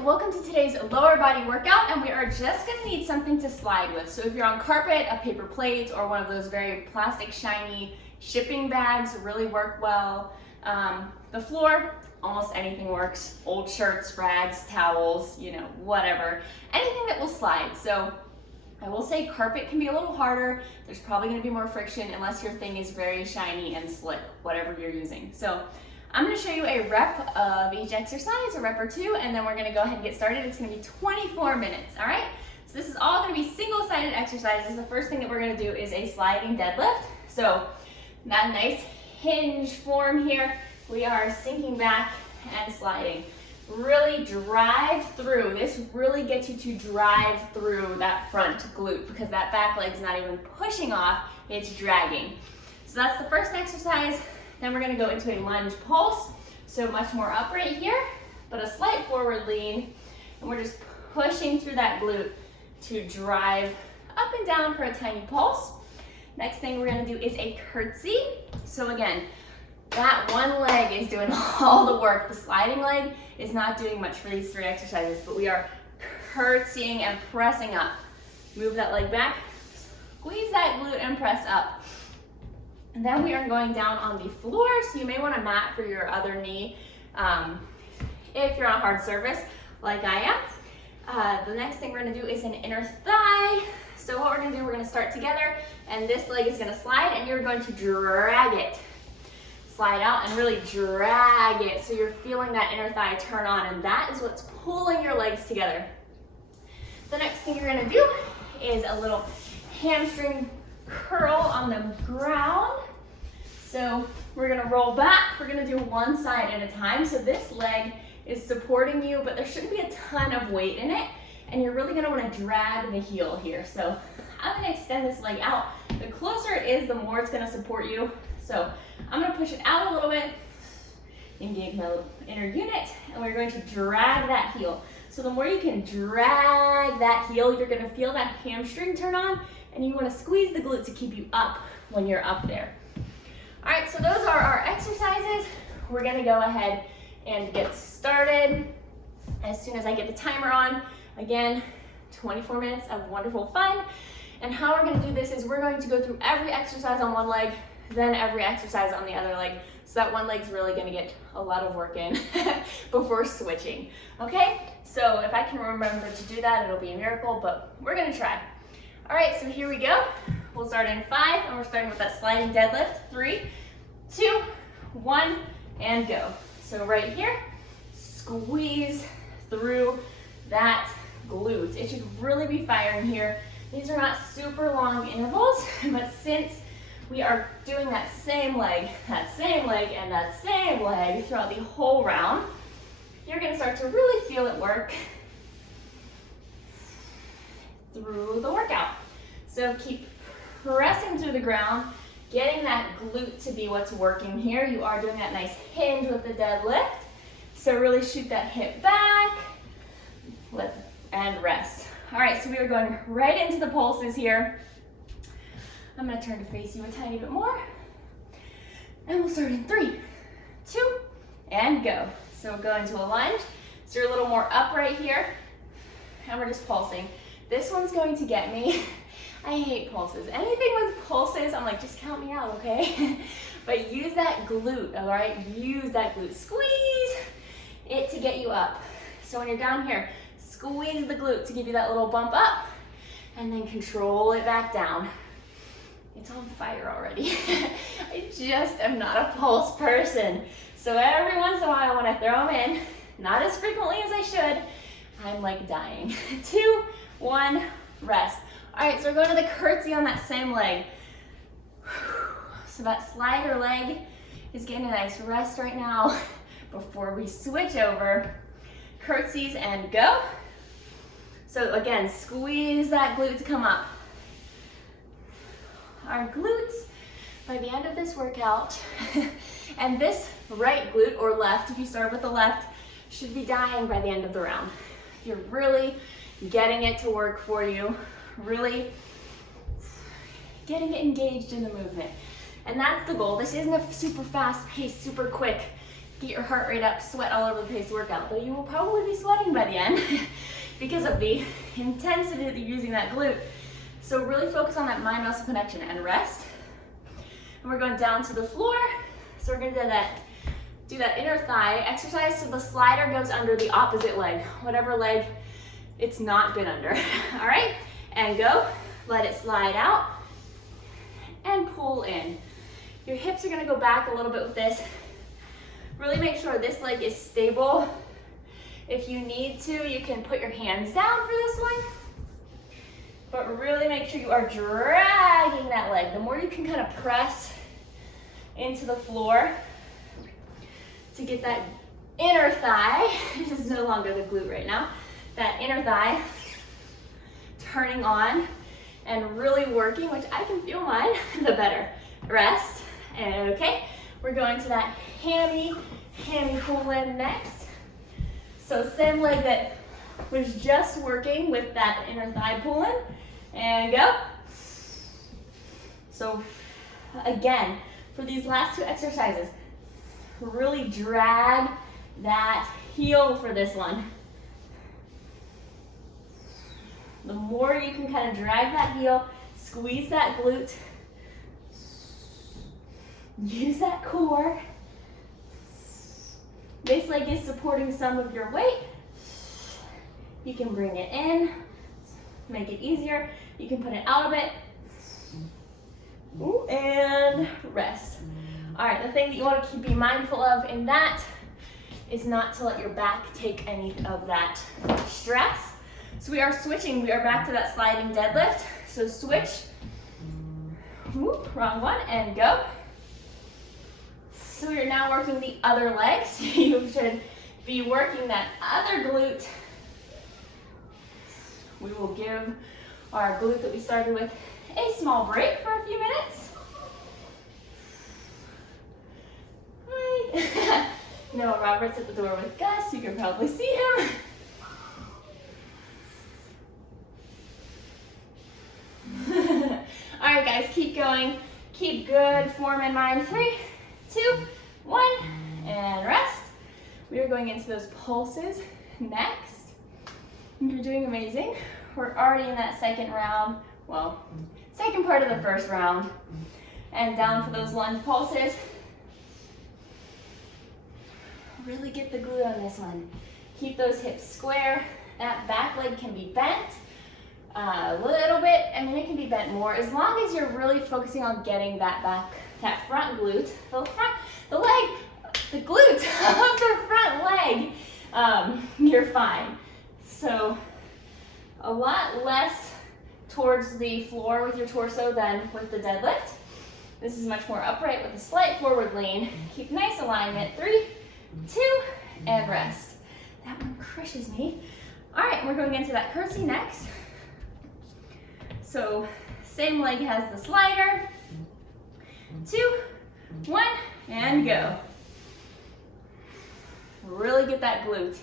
welcome to today's lower body workout, and we are just gonna need something to slide with. So if you're on carpet, a paper plate, or one of those very plastic shiny shipping bags really work well. The floor, almost anything works. Old shirts, rags, towels, you know, whatever. Anything that will slide. So I will say carpet can be a little harder. There's probably gonna be more friction unless your thing is very shiny and slick, whatever you're using. So I'm gonna show you a rep of each exercise, a rep or two, and then we're gonna go ahead and get started. It's gonna be 24 minutes, all right? So this is all gonna be single-sided exercises. The first thing that we're gonna do is a sliding deadlift. So that nice hinge form here, we are sinking back and sliding. Really drive through. This really gets you to drive through that front glute because that back leg's not even pushing off, it's dragging. So that's the first exercise. Then we're gonna go into a lunge pulse. So much more upright here, but a slight forward lean. And we're just pushing through that glute to drive up and down for a tiny pulse. Next thing we're gonna do is a curtsy. So again, that one leg is doing all the work. The sliding leg is not doing much for these three exercises, but we are curtsying and pressing up. Move that leg back, squeeze that glute and press up. And then we are going down on the floor, so you may want a mat for your other knee if you're on hard surface like I am. The next thing we're gonna do is an inner thigh. So what we're gonna do, we're gonna start together, and this leg is gonna slide, and you're going to drag it. Slide out and really drag it, so you're feeling that inner thigh turn on, and that is what's pulling your legs together. The next thing you're gonna do is a little hamstring curl on the ground. So we're gonna roll back. We're gonna do one side at a time. So this leg is supporting you, but there shouldn't be a ton of weight in it. And you're really gonna wanna drag the heel here. So I'm gonna extend this leg out. The closer it is, the more it's gonna support you. So I'm gonna push it out a little bit, engage my inner unit, and we're going to drag that heel. So the more you can drag that heel, you're gonna feel that hamstring turn on, and you wanna squeeze the glute to keep you up when you're up there. All right, so those are our exercises. We're gonna go ahead and get started as soon as I get the timer on. Again, 24 minutes of wonderful fun. And how we're gonna do this is we're going to go through every exercise on one leg, then every exercise on the other leg. So that one leg's really gonna get a lot of work in before switching, okay? So if I can remember to do that, it'll be a miracle, but we're gonna try. All right, so here we go. We'll start in 5, and we're starting with that sliding deadlift. 3, 2, 1, and go. So right here, squeeze through that glute. It should really be firing here. These are not super long intervals, but since we are doing that same leg, and that same leg throughout the whole round, you're gonna start to really feel it work through the workout. So keep pressing through the ground, getting that glute to be what's working here. You are doing that nice hinge with the deadlift. So really shoot that hip back, and rest. All right, so we are going right into the pulses here. I'm gonna turn to face you a tiny bit more. And we'll start in 3, 2, and go. So go into a lunge. So you're a little more upright here, and we're just pulsing. This one's going to get me. I hate pulses. Anything with pulses, I'm like, just count me out, okay? But use that glute, all right? Use that glute. Squeeze it to get you up. So when you're down here, squeeze the glute to give you that little bump up, and then control it back down. It's on fire already. I just am not a pulse person. So every once in a while when I throw them in, not as frequently as I should, I'm like dying. 2, 1, rest. All right, so we're going to the curtsy on that same leg. So that slider leg is getting a nice rest right now before we switch over. Curtsies and go. So again, squeeze that glute to come up. Our glutes, by the end of this workout, and this right glute or left, if you start with the left, should be dying by the end of the round. You're really getting it to work for you, really getting it engaged in the movement. And that's the goal. This isn't a super fast paced, super quick get your heart rate up, sweat all over the place workout, though you will probably be sweating by the end because of the intensity that you're using that glute. So really focus on that mind-muscle connection and rest. And we're going down to the floor. So we're gonna do that inner thigh exercise. So the slider goes under the opposite leg, whatever leg it's not been under. All right, and go. Let it slide out and pull in. Your hips are gonna go back a little bit with this. Really make sure this leg is stable. If you need to, you can put your hands down for this one. But really make sure you are dragging that leg. The more you can kind of press into the floor to get that inner thigh, this is no longer the glute right now, that inner thigh turning on and really working, which I can feel mine, the better. Rest, okay. We're going to that hammy pull in next. So same leg that was just working with that inner thigh pull in, and go. So again, for these last two exercises, really drag that heel for this one. The more you can kind of drag that heel, squeeze that glute, use that core. This leg is supporting some of your weight. You can bring it in, make it easier. You can put it out a bit. Ooh, and rest. All right, the thing that you want to be mindful of in that is not to let your back take any of that stress. So we are switching, we are back to that sliding deadlift. So switch, whoop, wrong one, and go. So you're now working the other leg. So you should be working that other glute. We will give our glute that we started with a small break for a few minutes. Hi. Noah Roberts at the door with Gus. You can probably see him. All right, guys, keep going. Keep good form in mind. 3, 2, 1, and rest. We are going into those pulses next. You're doing amazing. We're already in that second round. Well, second part of the first round. And down for those lunge pulses. Really get the glute on this one. Keep those hips square. That back leg can be bent a little bit. I mean, it can be bent more as long as you're really focusing on getting that back, that front glute, the glute of the front leg. You're fine. So a lot less towards the floor with your torso than with the deadlift. This is much more upright with a slight forward lean. Keep nice alignment. 3, 2, and rest. That one crushes me. All right, we're going into that curtsy next. So same leg has the slider. 2, 1, and go. Really get that glute.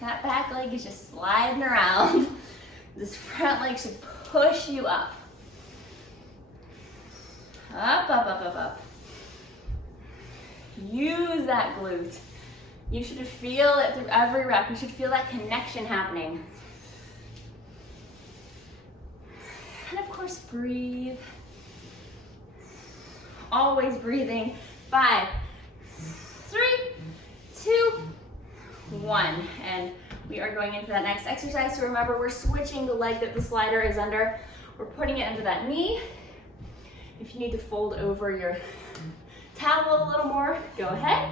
That back leg is just sliding around. This front leg should push you up. Up, up, up, up, up. Use that glute. You should feel it through every rep. You should feel that connection happening. And of course, breathe. Always breathing. 5, 3, 2, 1. And we are going into that next exercise. So remember, we're switching the leg that the slider is under. We're putting it under that knee. If you need to fold over your towel a little more, go ahead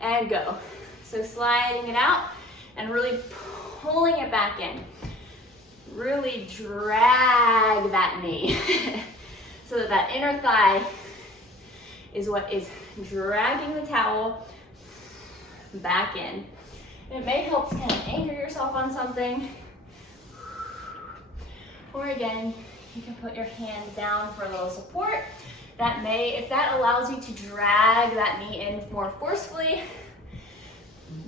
and go. So sliding it out and really pulling it back in. Really drag that knee so that that inner thigh is what is dragging the towel back in. It may help to kind of anchor yourself on something. Or again, you can put your hand down for a little support. That may, if that allows you to drag that knee in more forcefully,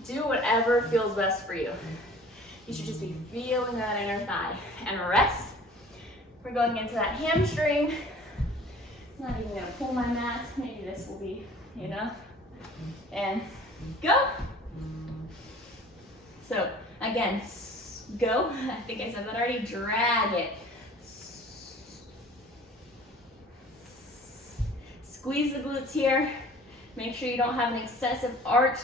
do whatever feels best for you. You should just be feeling that inner thigh. And rest. We're going into that hamstring. I'm not even gonna pull my mat. Maybe this will be enough. and go. So again, go. I think I said that already. Drag it. Squeeze the glutes here. Make sure you don't have an excessive arch.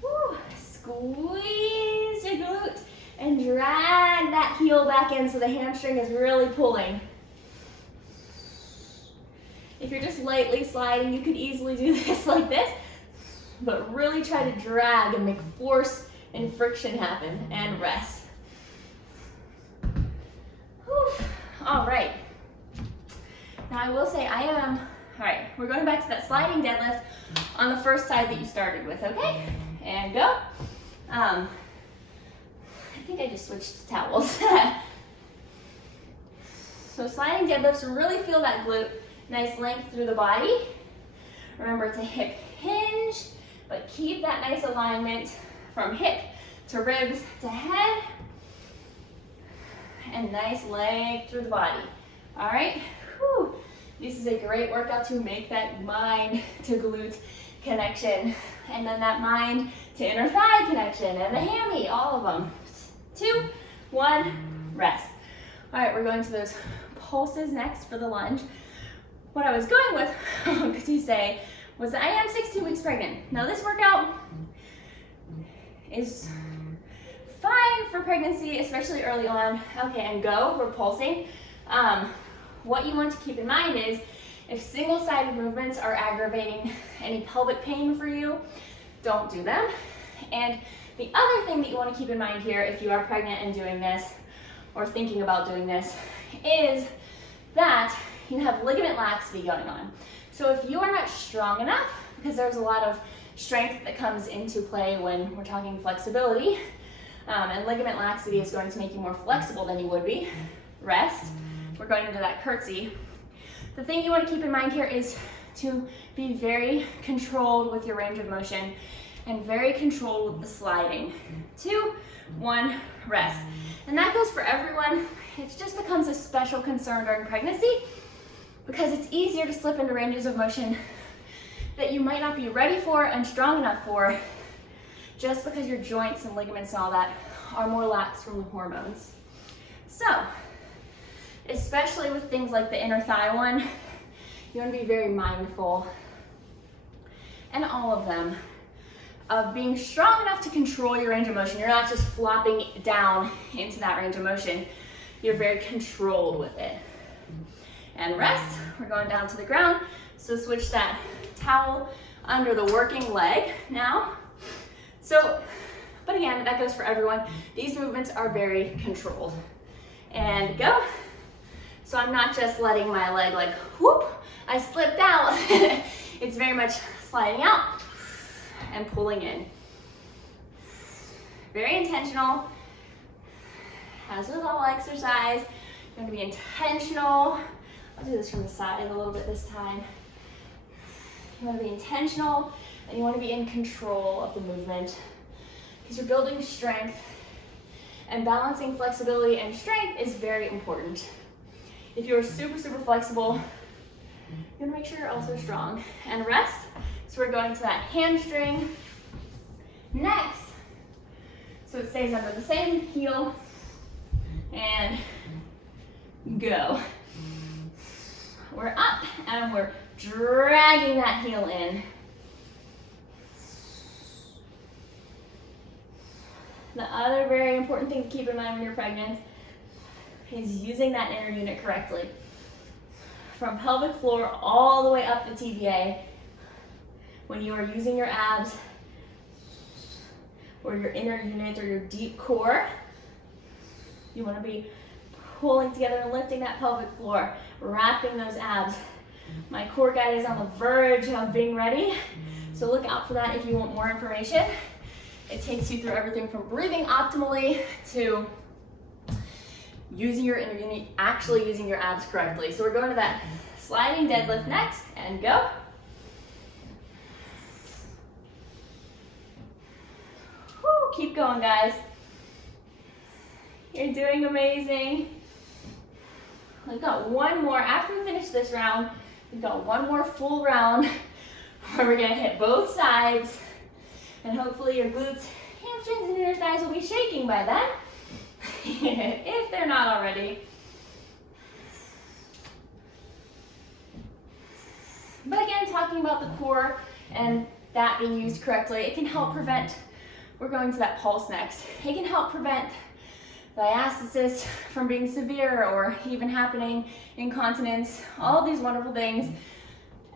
Woo. Squeeze your glute and drag that heel back in so the hamstring is really pulling. If you're just lightly sliding, you could easily do this like this, but really try to drag and make force and friction happen, and rest. Whew. All right. Now I will say all right, we're going back to that sliding deadlift on the first side that you started with, okay? And go. I think I just switched to towels. So sliding deadlifts, really feel that glute, nice length through the body. Remember to hip hinge, but keep that nice alignment from hip to ribs to head. And nice length through the body. All right? Whew. This is a great workout to make that mind to glute connection, and then that mind to inner thigh connection, and the hammy, all of them. 2, 1, rest. All right, we're going to those pulses next for the lunge. What I was going with, to say, was that I am 16 weeks pregnant. Now this workout is fine for pregnancy, especially early on. Okay, and go, we're pulsing. What you want to keep in mind is if single-sided movements are aggravating any pelvic pain for you, don't do them. And the other thing that you want to keep in mind here if you are pregnant and doing this or thinking about doing this is that you have ligament laxity going on. So if you are not strong enough, because there's a lot of strength that comes into play when we're talking flexibility, and ligament laxity is going to make you more flexible than you would be. Rest. We're going into that curtsy. The thing you want to keep in mind here is to be very controlled with your range of motion and very controlled with the sliding. 2, 1, rest. And that goes for everyone. It just becomes a special concern during pregnancy because it's easier to slip into ranges of motion that you might not be ready for and strong enough for just because your joints and ligaments and all that are more lax from the hormones. So, especially with things like the inner thigh one, you want to be very mindful, and all of them, of being strong enough to control your range of motion. You're not just flopping down into that range of motion. You're very controlled with it. And rest, we're going down to the ground. So switch that towel under the working leg now. So, but again, that goes for everyone. These movements are very controlled. And go. So I'm not just letting my leg like, whoop, I slipped out. It's very much sliding out and pulling in. Very intentional. As with all exercise, you're going to be intentional. I'll do this from the side a little bit this time. You want to be intentional and you want to be in control of the movement because you're building strength, and balancing flexibility and strength is very important. If you're super, super flexible, you're gonna make sure you're also strong. And rest, so we're going to that hamstring next. So it stays under the same heel, and go. We're up, and we're dragging that heel in. The other very important thing to keep in mind when you're pregnant is using that inner unit correctly. From pelvic floor all the way up the TVA, when you are using your abs or your inner unit or your deep core, you want to be pulling together and lifting that pelvic floor, wrapping those abs. My core guide is on the verge of being ready, so look out for that if you want more information. It takes you through everything from breathing optimally to using your inner unit, actually using your abs correctly. So we're going to that sliding deadlift next, and go. Woo, keep going, guys. You're doing amazing. We've got one more. After we finish this round, We've got one more full round where we're gonna hit both sides, and hopefully your glutes, hamstrings, and inner thighs will be shaking by then, if they're not already. But again, talking about the core and that being used correctly, it can help prevent, we're going to that pulse next, it can help prevent diastasis from being severe or even happening, incontinence, all these wonderful things.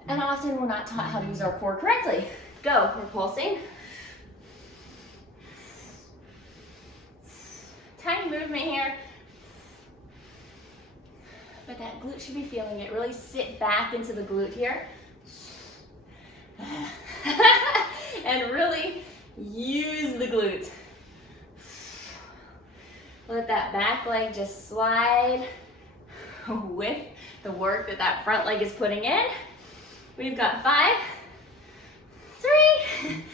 And often we're not taught how to use our core correctly. Go, we're pulsing. Tiny movement here. But that glute should be feeling it. Really sit back into the glute here. And really use the glute. Let that back leg just slide with the work that that front leg is putting in. We've got 5, 3,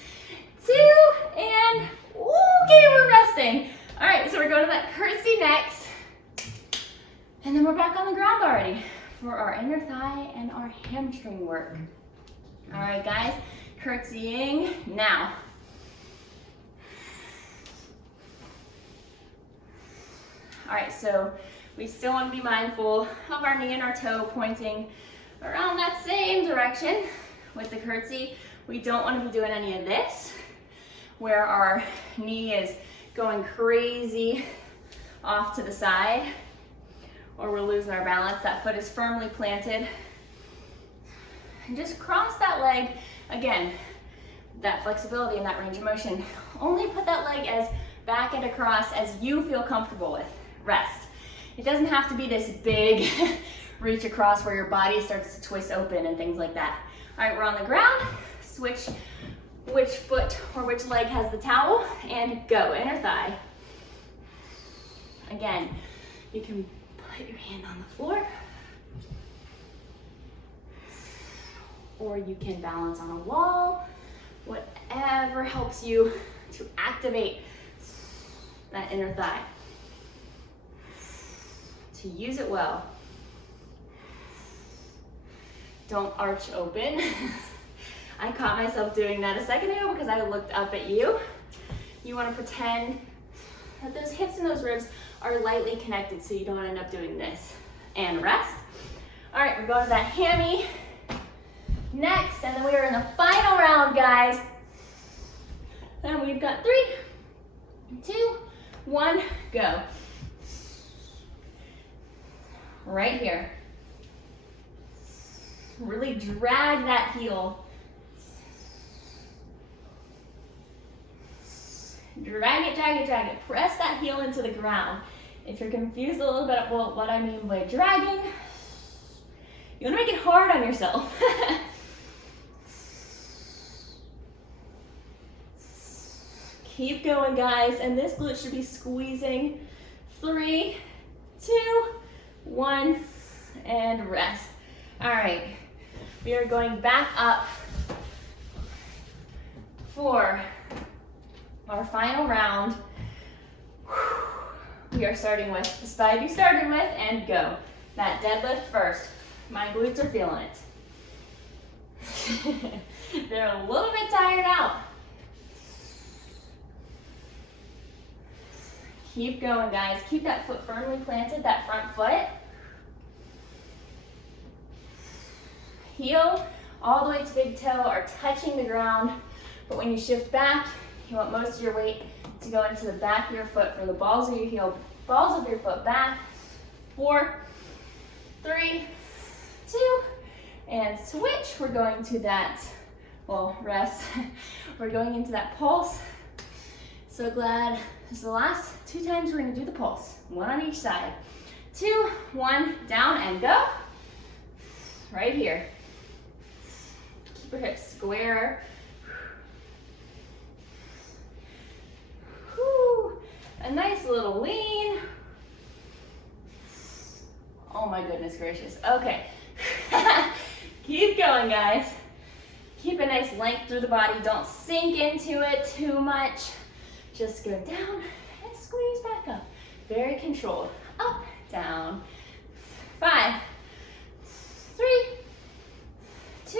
2, and okay, we're resting. All right, so we're going to that curtsy next. And then we're back on the ground already for our inner thigh and our hamstring work. All right, guys, curtsying now. All right, so we still want to be mindful of our knee and our toe pointing around that same direction with the curtsy. We don't want to be doing any of this where our knee is going crazy off to the side or we're losing our balance. That foot is firmly planted. And just cross that leg. Again, that flexibility and that range of motion. Only put that leg as back and across as you feel comfortable with. Rest. It doesn't have to be this big reach across where your body starts to twist open and things like that. All right, we're on the ground. Switch which foot or which leg has the towel and go, inner thigh. Again, you can put your hand on the floor or you can balance on a wall, whatever helps you to activate that inner thigh. To use it well. Don't arch open. I caught myself doing that a second ago because I looked up at you. You want to pretend that those hips and those ribs are lightly connected so you don't end up doing this. And rest. All right, we're going to that hammy next, and then we are in the final round, guys. And we've got 3, 2, 1, go. Right here. Really drag that heel. Drag it, drag it, drag it. Press that heel into the ground. If you're confused a little bit about what I mean by dragging, you want to make it hard on yourself. Keep going, guys, and this glute should be squeezing. 3, 2, 1, and rest. All right, we are going back up for our final round. We are starting with the spine you started with, and go. That deadlift first. My glutes are feeling it. They're a little bit tired out. Keep going, guys. Keep that foot firmly planted, that front foot. Heel all the way to big toe are touching the ground, but when you shift back, you want most of your weight to go into the back of your foot for the balls of your heel, balls of your foot back. 4, 3, 2, and switch. We're going to that, well, rest. We're going into that pulse. So glad this is the last 2 times we're going to do the pulse. 1 on each side. 2, 1, down and go. Right here. Keep your hips square. Whew. A nice little lean. Oh my goodness gracious. Okay. Keep going, guys. Keep a nice length through the body. Don't sink into it too much. Just go down and squeeze back up. Very controlled. Up, down. 5, 3, 2,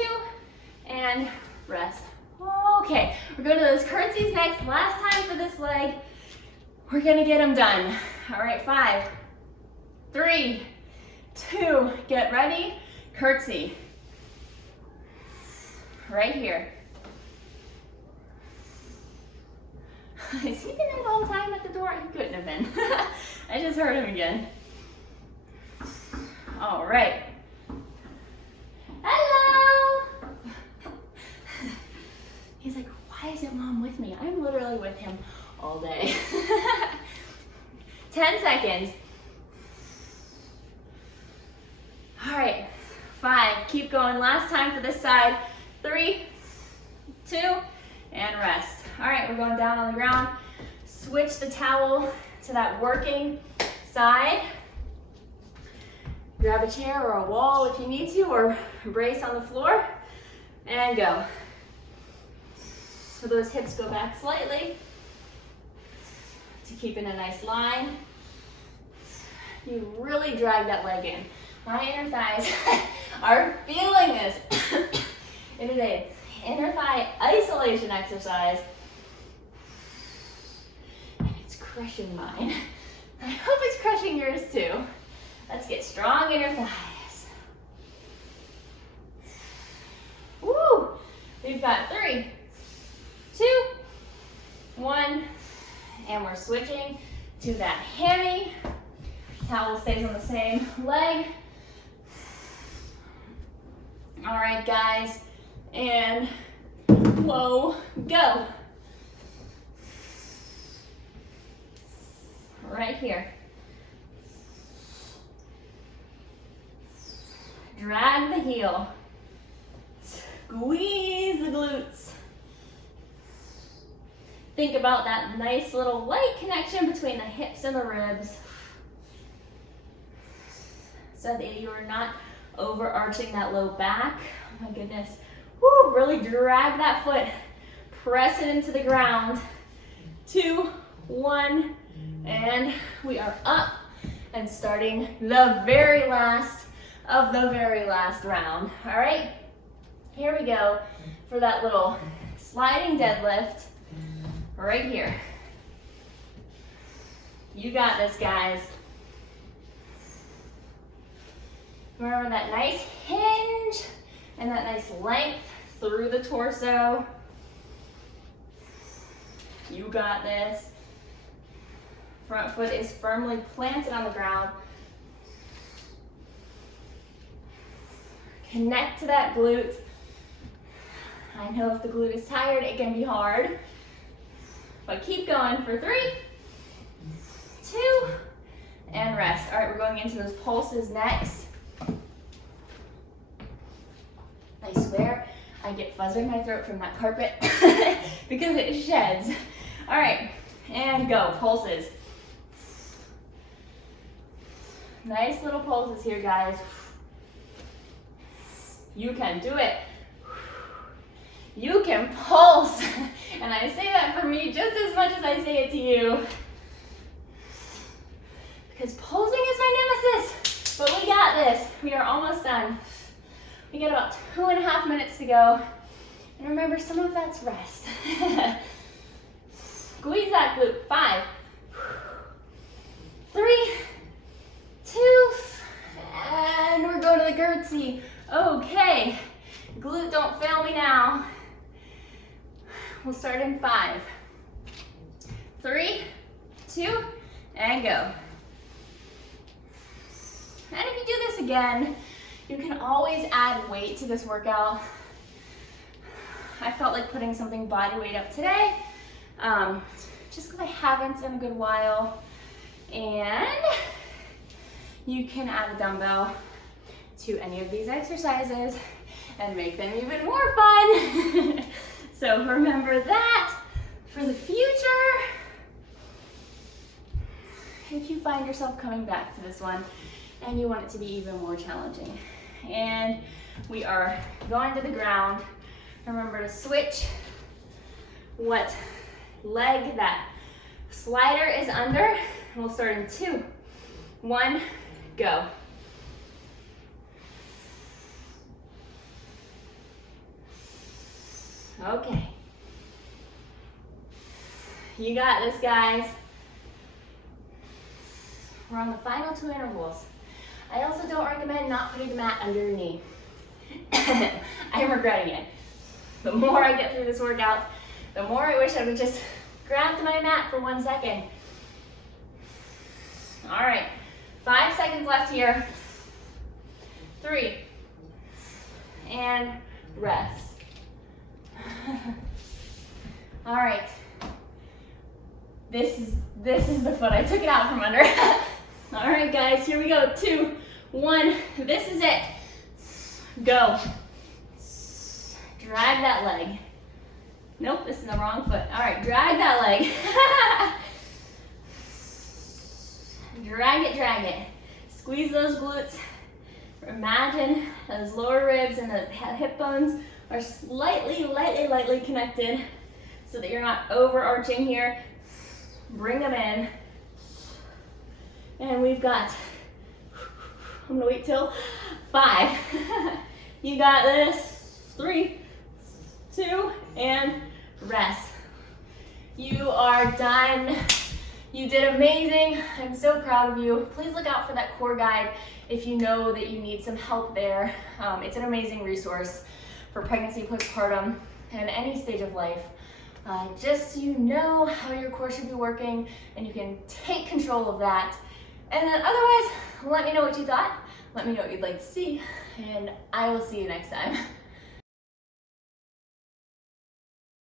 and rest. Okay, we're going to those curtsies next. Last time for this leg. We're gonna get them done. All right, 5, 3, 2, get ready. Curtsy. Right here. Is he been out all the time at the door? He couldn't have been. I just heard him again. All right. Hello. He's like, why isn't mom with me? I'm literally with him all day. 10 seconds. All right, 5, keep going. Last time for this side. 3, 2, and rest. All right, we're going down on the ground. Switch the towel to that working side. Grab a chair or a wall if you need to, or brace on the floor, and go. So those hips go back slightly to keep in a nice line. You really drag that leg in. My inner thighs are feeling this. It is an inner thigh isolation exercise. And it's crushing mine. I hope it's crushing yours too. Let's get strong inner thighs. Woo! We've got 3, 2, 1, and we're switching to that hammy. Towel stays on the same leg. All right, guys, and whoa, go. Right here. Drag the heel. Squeeze the glutes. Think about that nice little light connection between the hips and the ribs, so that you are not overarching that low back. Oh my goodness. Woo, really drag that foot. Press it into the ground. 2, 1, and we are up and starting the very last of the very last round. All right, here we go for that little sliding deadlift right here. You got this, guys. Remember that nice hinge and that nice length through the torso. You got this. Front foot is firmly planted on the ground. Connect to that glute. I know if the glute is tired, it can be hard. But keep going for 3, 2, and rest. All right, we're going into those pulses next. I swear I get fuzz in my throat from that carpet because it sheds. All right, and go, pulses. Nice little pulses here, guys. You can do it. You can pulse. And I say that for me just as much as I say it to you. Because pulsing is my nemesis. But we got this. We are almost done. We got about 2.5 minutes to go. And remember, some of that's rest. Squeeze that glute. 5, 3, 2, and we're going to the curtsy. Okay, glute, don't fail me now. We'll start in 5, 3, 2, and go. And if you do this again, you can always add weight to this workout. I felt like putting something body weight up today, just because I haven't in a good while. And you can add a dumbbell to any of these exercises and make them even more fun. So remember that for the future. If you find yourself coming back to this one and you want it to be even more challenging. And we are going to the ground. Remember to switch what leg that slider is under. And we'll start in 2, 1, go. Okay. You got this, guys. We're on the final 2 intervals. I also don't recommend not putting the mat under your knee. I am regretting it. The more I get through this workout, the more I wish I would just grab to my mat for 1 second. All right, 5 seconds left here. 3, and rest. All right. This is the foot. I took it out from under. All right, guys, here we go. 2, 1. This is it. Go. Drag that leg. Nope, this is the wrong foot. All right, drag that leg. Drag it, drag it. Squeeze those glutes. Imagine those lower ribs and the hip bones are slightly, lightly connected so that you're not overarching here. Bring them in. And we've got, I'm gonna wait till 5. You got this. 3, 2, and rest. You are done. You did amazing. I'm so proud of you. Please look out for that core guide if you know that you need some help there. It's an amazing resource for pregnancy, postpartum, and any stage of life. Just so you know how your core should be working and you can take control of that. And then otherwise, let me know what you thought. Let me know what you'd like to see, and I will see you next time.